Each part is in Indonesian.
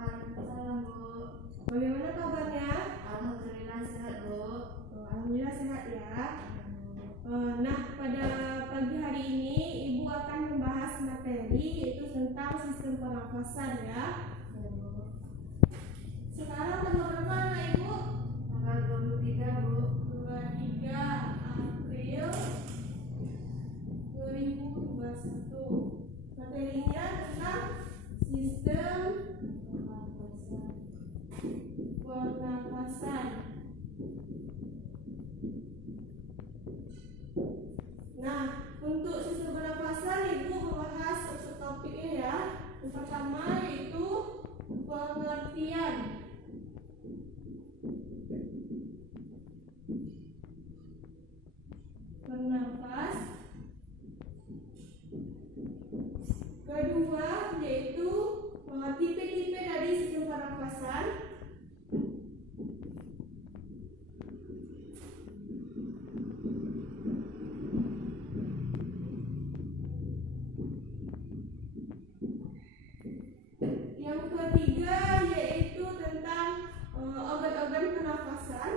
Waalaikumsalam, Bu. Bagaimana kabarnya? Alhamdulillah sehat, Bu. Alhamdulillah sehat ya. Nah, pada pagi hari ini Ibu akan membahas materi yaitu tentang sistem pernafasan ya. Sekarang tanggal berapa anak Ibu? Tanggal 23, Bu. 23 April 2021. Materinya tentang sistem pernafasan. Nah, untuk sistem pernafasan Ibu membahas subtopiknya ya. Yang pertama yaitu pengertian. Bernafas. Kedua yaitu tipe-tipe dari sistem pernafasan. Yang ketiga yaitu tentang organ-organ pernafasan.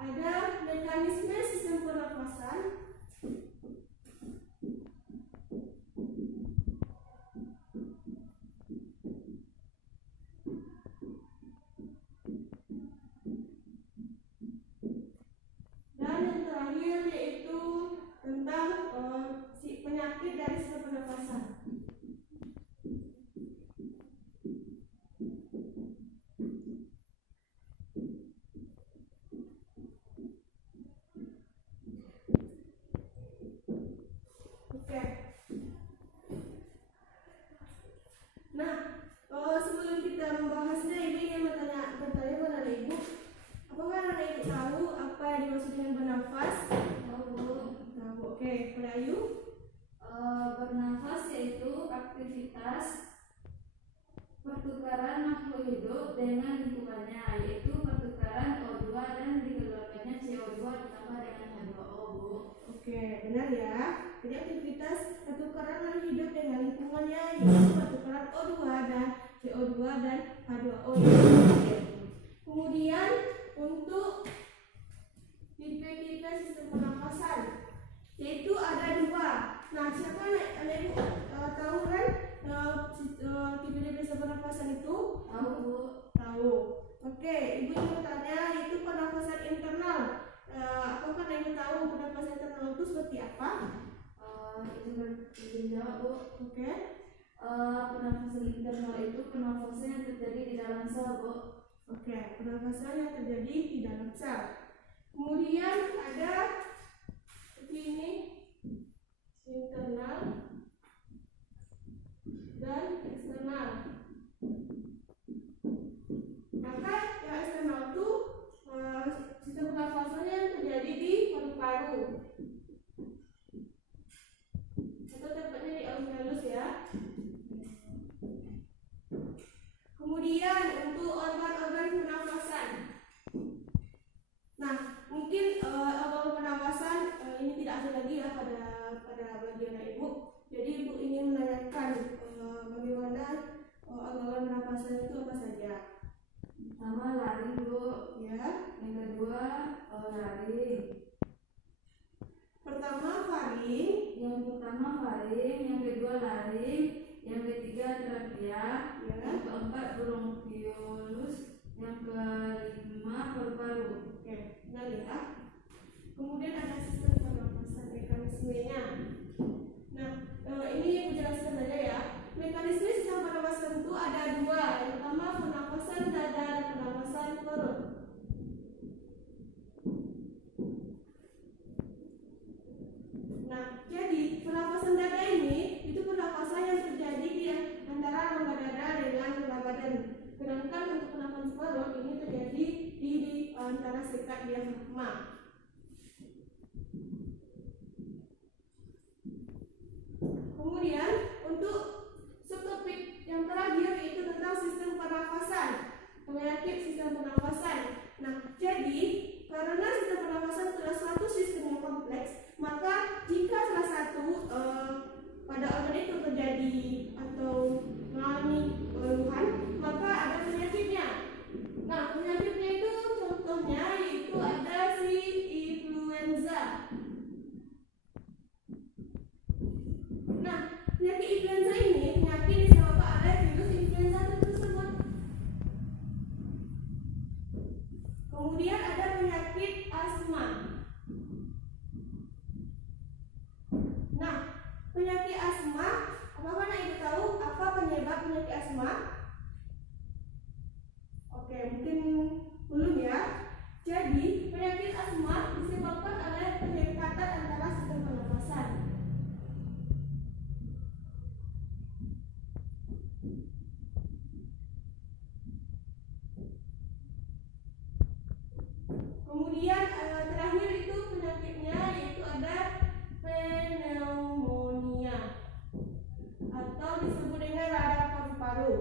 Ada mekanisme sistem pernafasan. Dan yang terakhir yaitu tentang penyakit dari sistem pernafasan. Oke. Nah, sebelum kita membahasnya, Ibu ingin bertanya kepada Ibu, apakah anak Ibu tahu apa yang dimaksud dengan bernafas? Tahu, Bu. Tahu. Oke, kepada Ayu? Bernafas yaitu aktivitas pertukaran makhluk hidup dengan lingkungannya, yaitu pertukaran O2 dan dikeluarkannya CO2 ditambah dengan H2O, Bu. Oke, benar ya. Jadi aktivitas pertukaran makhluk hidup dengan lingkungannya yaitu pertukaran O2 dan CO2 dan H2O. Kemudian untuk tipe-tipe sistem pernafasan yaitu ada dua. Nah, siapa anak Ibu tahu kan tipe-tipe sistem pernafasan itu? Tahu, Bu. Tahu. Oke, Ibu ingin bertanya itu pernafasan internal. Apakah anak Ibu tahu pernafasan internal itu seperti apa? Izin jawab, Bu. Oke. Pernafasan internal itu pernafasan yang terjadi di dalam sel, Bu. Oke, pernafasan yang terjadi di dalam sel. Kemudian ada seperti ini internal dan eksternal. Maka yang eksternal itu sistem pernafasannya yang terjadi di paru-paru atau tepatnya di alveolus ya. Kemudian untuk organ-organ pernafasan. Nah, mungkin organ pernafasan ini tidak ada lagi ya pada bagian Ibu. Jadi Ibu ingin menanyakan bagaimana organ pernafasan itu apa saja. Pertama lari, Bu. Ya. Yang kedua lari. Pertama faring. Yang pertama faring, yang kedua lari, yang ketiga trakea, Ya. yang keempat bronkiolus, yang kelima paru-paru. Oke, benar ya. Kemudian ada sistem pernafasan mekanismenya. Nah, ini Ibu jelaskan saja ya. Mekanisme sistem pernafasan itu ada dua. Yang pertama pernafasan dada dan pernafasan perut. Nah, jadi pernafasan dada ini itu pernafasan yang terjadi di antara rongga dada dengan rongga badan. Sedangkan untuk pernafasan perut ini terjadi di antara sekat diafragma. Kemudian untuk subtopik yang terakhir yaitu tentang sistem pernafasan, penyakit sistem pernafasan. Nah, jadi karena sistem pernafasan adalah suatu sistem pada organ itu terjadi atau mengalami keluhan, maka ada penyakitnya. Nah, penyakitnya itu contohnya yaitu ada si influenza. Nah, penyakit influenza ini penyakit disebabkan oleh virus influenza tersebut. Kemudian ada penyakit asma. Nah, penyakit asma, apakah Anak Ibu tahu apa penyebab penyakit asma? Oke, mungkin belum ya. Jadi, penyakit asma disebabkan oleh penyekatan antara sistem pernapasan. Kemudian terakhir itu penyakitnya yaitu ada pneumonia atau disebut dengan radang paru-paru.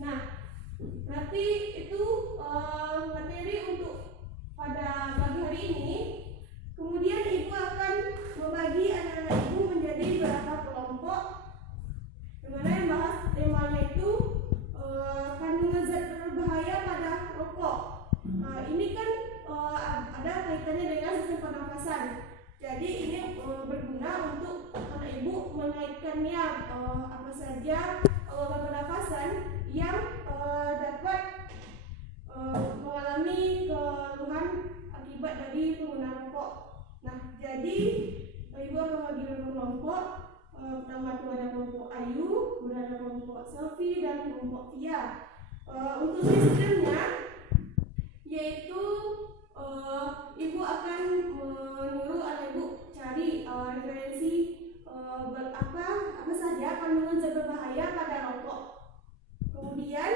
Nah, berarti itu materi untuk pada pagi hari ini. Kemudian Ibu akan membagi anak-anak Ibu menjadi beberapa kelompok, dimana yang bahas temanya itu kandungan zat berbahaya pada rokok. Ini kan ada kaitannya dengan sistem pernafasan. Jadi ini berguna untuk anak Ibu mengaitkannya apa saja organ pernafasan yang dapat mengalami keluhan akibat dari penggunaan rokok. Nah, jadi Ibu akan bagi kelompok. Pertama itu ada kelompok Ayu, kemudian ada kelompok Selfie dan kelompok Via. Untuk sistemnya yaitu Ibu akan menyuruh anak Ibu cari referensi apa saja kandungan zat berbahaya pada rokok. Kemudian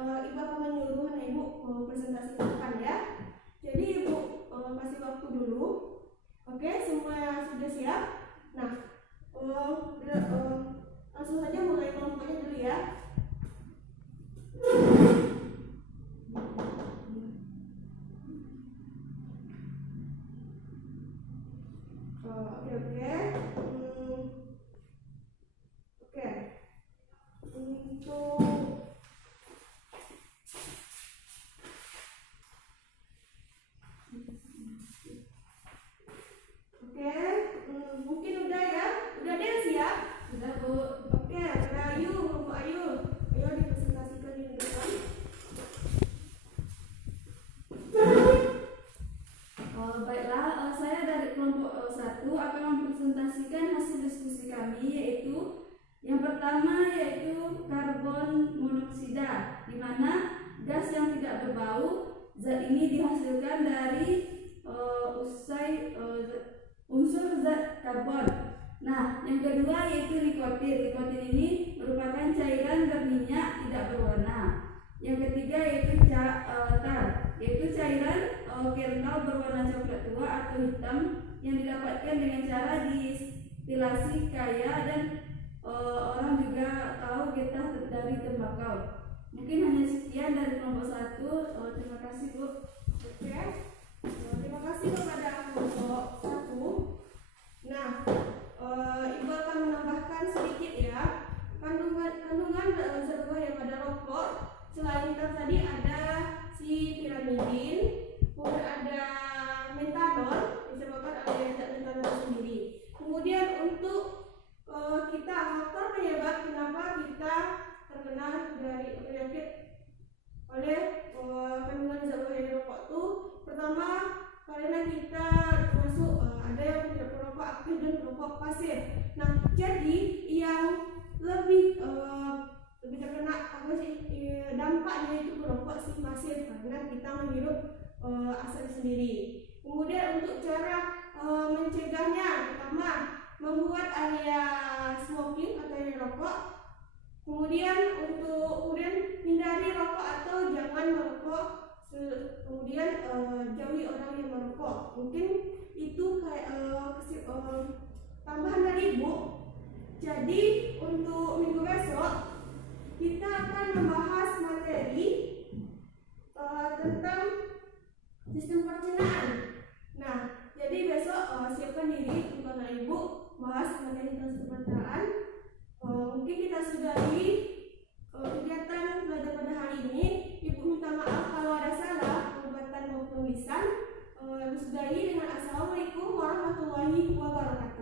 Ibu akan menyuruh anak Ibu presentasikan ya. Jadi Ibu kasih waktu dulu. Oke, semua sudah siap? Nah, langsung saja mulai kelompoknya dulu ya. Mungkin udah ya? Udah ada yang siap? Sudah, Bu. Oke, Ayu, Bu Ayu. Ayo dipresentasikan di depan. Baiklah, saya dari kelompok 1 akan mempresentasikan hasil diskusi kami, yaitu yang pertama yaitu karbon monoksida, di mana gas yang tidak berbau. Zat ini dihasilkan dari unsur zat karbon. Nah, yang kedua yaitu nikotin. Nikotin ini merupakan cairan berminyak tidak berwarna. Yang ketiga yaitu tar, yaitu cairan kental berwarna coklat tua atau hitam yang didapatkan dengan cara distilasi kaya dan orang juga tahu getah dari tembakau. Mungkin hanya sekian dari kelompok 1. Terima kasih, Bu. Oke. Terima kasih kepada kelompok 1. Nah, Ibu akan menambahkan sedikit ya. Kandungan zat berbahaya pada rokok selain tadi ada si piramidin, kemudian ada metanol disebabkan oleh zat metanol sendiri. Kemudian untuk kita faktor penyebab kenapa kita terkena dari penyakit oleh kandungan zat berbahaya rokok itu, pertama karena kita termasuk ada yang tidak perokok aktif dan perokok pasif. Nah, jadi yang lebih terkena dampaknya itu perokok si pasif karena kita menghirup asap sendiri. Kemudian untuk cara mencegahnya, pertama membuat area smoking atau area rokok. Kemudian hindari rokok atau jangan merokok. Kemudian jauhi orang yang merokok. Mungkin itu kayak tambahan dari Ibu. Jadi untuk minggu besok kita akan membahas materi tentang sistem pencernaan. Nah, jadi besok siapkan diri untuk anak Ibu bahas materi tentang sistem sudahi kegiatan belajar pada hari ini. Ibu minta maaf kalau ada salah pembuatan maupun tulisan. Ibu sudahi dengan assalamualaikum warahmatullahi wabarakatuh.